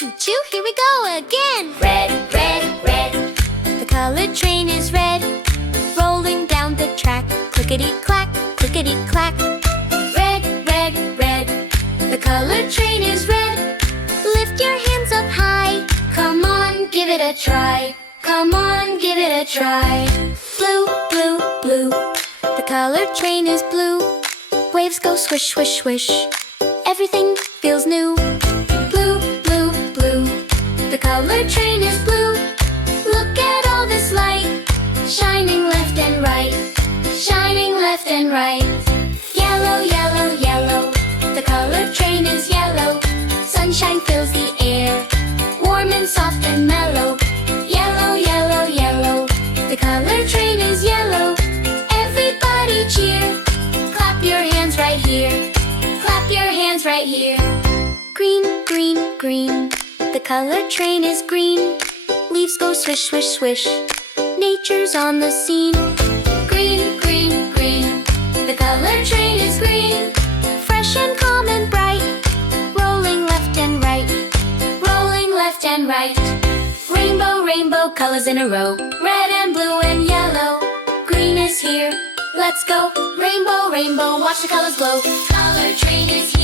Choo-choo, here we go again. Red, red, red. The colored train is red, rolling down the track. Clickety-clack, clickety-clack. Red, red, red. The colored train is red. Lift your hands up high. Come on, give it a try. Come on, give it a try. Blue, blue, blue. The colored train is blue. Waves go swish, swish, swish. Everything feels new. Blue, blue, blue. The colored train is blue. Look at all this light, shining left and right, shining left and right. Yellow, yellow, yellow. The colored train is yellow. Sunshine fills the air, warm and soft and mellow. Yellow, yellow, yellow. The colored train is yellow. Everybody cheer. Clap your hands right here. Clap your hands right here. Green, green, green. The colored train is green. Leaves go swish, swish, swish. Nature's on the scene. Green, green, green. The colored train is green. Fresh and calm and bright. Rolling left and right. Rolling left and right. Rainbow, rainbow colors in a row. Red and blue and yellow. Green is here, let's go. Rainbow, rainbow, watch the colors glow. Color train is here.